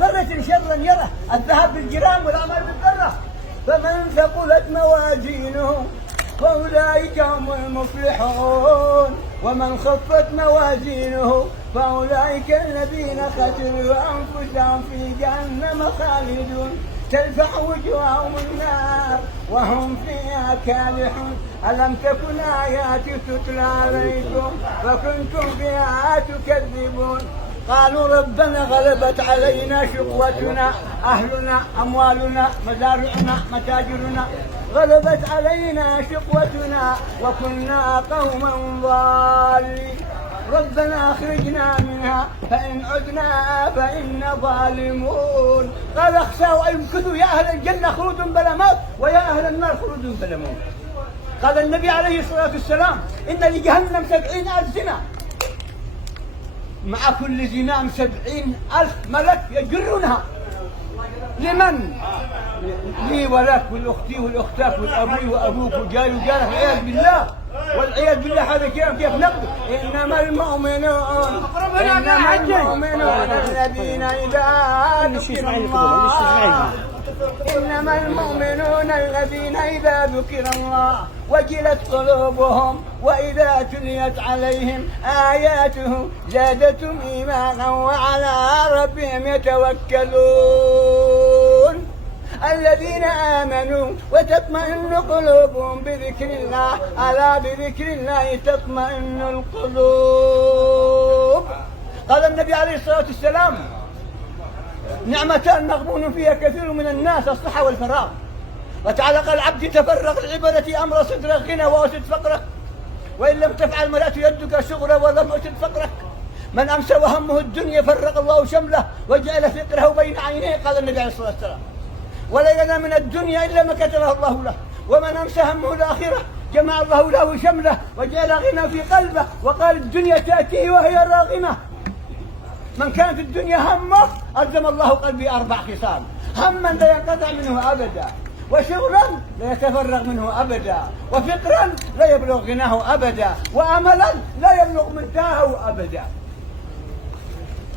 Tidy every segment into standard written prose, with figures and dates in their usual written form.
ذرة شرا يره، الذهب بالجرام والأعمال بالذرة. فمن ثقلت موازينه فأولئك هم المفلحون، ومن خفت موازينه فأولئك الذين خسروا أنفسهم في جهنم خالدون، تلفح وجوههم النار وهم فيها كالحون. ألم تكن آياتي تتلى عليكم فكنتم بها تكذبون؟ قالوا ربنا غلبت علينا شقوتنا، أهلنا أموالنا مزارعنا متاجرنا، غلبت علينا شقوتنا وكنا قوما ضالين، ربنا أخرجنا منها فإن عدنا فإنا ظالمون. قال اخسأوا امكثوا يا أهل الجنة خلود بلا موت ويا أهل النار خلود بلا موت. قال النبي عليه الصلاة والسلام إن لجهنم 70,000 زنا، مع كل زنام 70,000 ملك يجرونها. لمن؟ لي ولك والأختي والأختك والأبوي وأبوك وجاري وجارك والعياذ بالله، والعياذ بالله. هذا كيف نقدر؟ إنما المؤمنون الذين إذا ذكر الله إنما المؤمنون الذين إذا ذكر الله وجلت قلوبهم وإذا تليت عليهم آياته زادتهم إيمانا وعلى ربهم يتوكلون. الذين آمنوا وتطمئن قلوبهم بذكر الله، ألا بذكر الله تطمئن القلوب. قال النبي عليه الصلاة والسلام نعمتان مغبون فيها كثير من الناس، الصحة والفراغ. وتعلق العبد تفرغ العبادة أمر صدرك غنى وأسد فقرك، وإن لم تفعل ملأت يدك شغلا ولم أسد فقرك. من أمسى وهمه الدنيا فرق الله شمله وجعل فقره بين عينيه، قال النبي عليه الصلاة والسلام ولا ينام من الدنيا إلا ما كتبه الله له. ومن أمسى همه الآخرة جمع الله له شمله وجعل غنى في قلبه، وقال الدنيا تأتيه وهي راغمة. من كانت الدنيا همه ألزم الله قلبي 4 خصال: هما لا ينقطع منه أبدا، وشغلا لا يتفرغ منه أبدا، وفقرا لا يبلغ غناه أبدا، وأملا لا يبلغ منتهاه أبدا.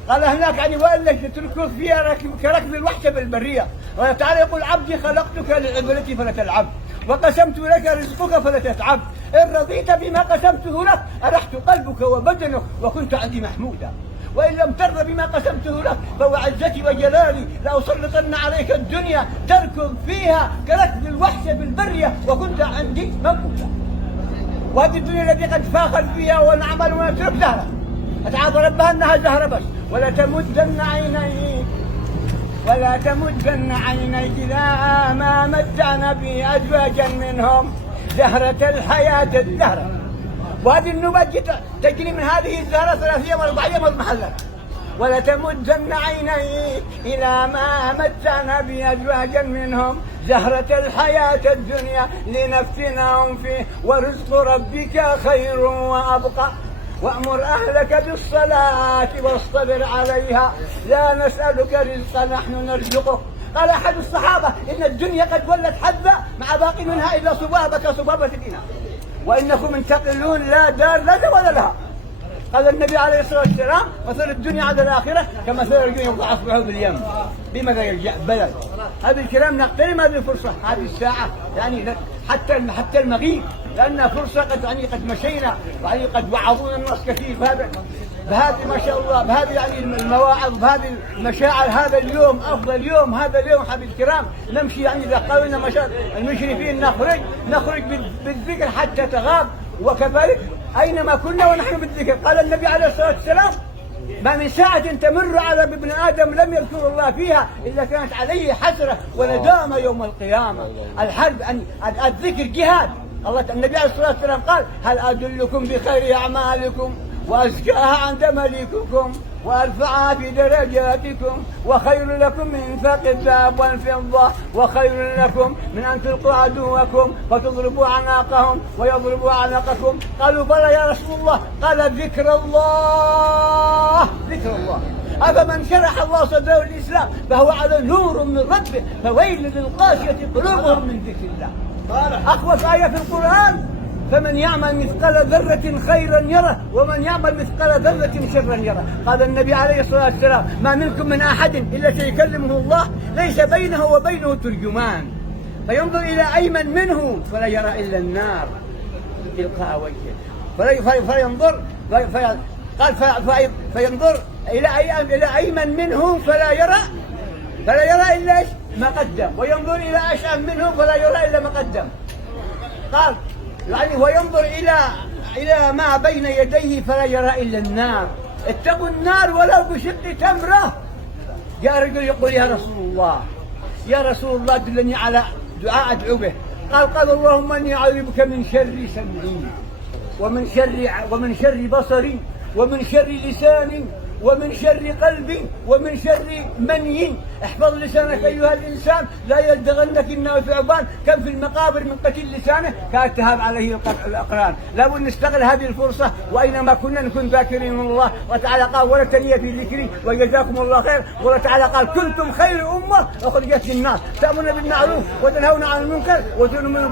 قال هناك يعني وإلا تتركوك فيها كركب الوحش بالبرية. وتعالى يقول عبدي خلقتك لعبادتي فلا تلعب، وقسمت لك رزقك فلا تتعب، إن رضيت بما قسمته لك أرحت قلبك وبدنك وكنت عندي محمودا، وإن لم ترضى بما قسمته لك فوعزتي وجلالي لأسلطن عليك الدنيا تركض فيها كركب الوحش بالبرية وكنت عندي مموتا. وهذه الدنيا التي قد فاخر فيها ونعمل ونترك زهرة، أتعاذ ربها أنها زهرة بس. ولا تمدن عينيك إلى ما متعنا به أزواجا منهم زهرة الحياة الدهرة. وهذه النبات تجري من هذه الزهرة 3 أيام و4 أيام محلة. ولا تمدن عينيك إلى ما متعنا به أزواجا منهم زهرة الحياة الدنيا لنفتنهم فيه ورزق ربك خير وأبقى. وأمر أهلك بالصلاة واصطبر عليها لا نسألك رزقا نحن نرزقك. قال أحد الصحابة إن الدنيا قد ولت حذا مع باقي منها إلا صبابة كصبابة الإناء، وإنكم منتقلون لا دار لنا ولا لها. قال النبي عليه الصلاة والسلام مثل الدنيا على الآخرة كمثل الرجل يوضع أصبعه باليم بماذا يرجع بلد. هذه الكلام نغتنم هذه الفرصة، هذه الساعة يعني حتى المغيب، لأنها فرصة قد مشينا يعني قد وعظونا الناس كثير بهذه ما شاء الله، بهذه يعني المواعظ، بهذه المشاعر. هذا اليوم أفضل يوم، هذا اليوم حبيب الكرام نمشي يعني إذا قالوا لنا المشرفين نخرج بالذكر حتى تغاب، وكذلك أينما كنا ونحن بالذكر. قال النبي عليه الصلاة والسلام ما من ساعة تمر على ابن آدم لم يذكر الله فيها إلا كانت عليه حسرة وندامة يوم القيامة. الحرب الذكر جهاد. النبي عليه الصلاة والسلام قال هل أدلكم بخير أعمالكم وأزكاها عند مليككم وأرفعها في درجاتكم وخير لكم من إنفاق الذهب والفضة وخير لكم من أن تلقوا عدوكم فتضربوا أعناقهم ويضربوا أعناقكم. قالوا بلى يا رسول الله. قال ذكر الله. أفمن شرح الله صدره الإسلام فهو على نور من ربه فويل للقاسية قلوبهم من ذكر الله. أخوف آية في القرآن فمن يعمل مثقال ذرة خيرا يره ومن يعمل مثقال ذرة شرا يره. قال النبي عليه الصلاة والسلام: ما منكم من أحد إلا سيكلمه الله ليس بينه وبينه ترجمان، فينظر إلى أيمن منه فلا يرى إلا النار تلقاء وجهه، فينظر إلى أيمن منه فلا يرى إلا ما قدم، وينظر إلى أشأم منه فلا يرى إلا ما قدم. قال يعني وينظر إلى ما بين يديه فلا يرى إلا النار. اتقوا النار ولو بشق تمرة. جاء رجل يقول: يا رسول الله دلني على دعاء أدعو به. قال: اللهم إني أعوذ بك من شر سمعي ومن شر بصري ومن شر لساني ومن شر قلبي ومن شر مني. احفظ لسانك أيها الإنسان لا يلدغنك إنه ثعبان. كم في المقابر من قتيل لسانه كالتهاب عليه الأقران. لا بد نستغل هذه الفرصة، وأينما كنا نكون ذاكرين من الله. وتعالى قال: ولا تنية في ذكري وجزاكم الله خير. وتعالى قال: كنتم خير أمة أخرجت للناس تأمرون بالمعروف وتنهون عن المنكر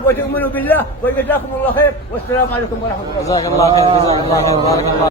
وتؤمنوا بالله وجزاكم الله خير. والسلام عليكم ورحمة الله. جزاك الله خير.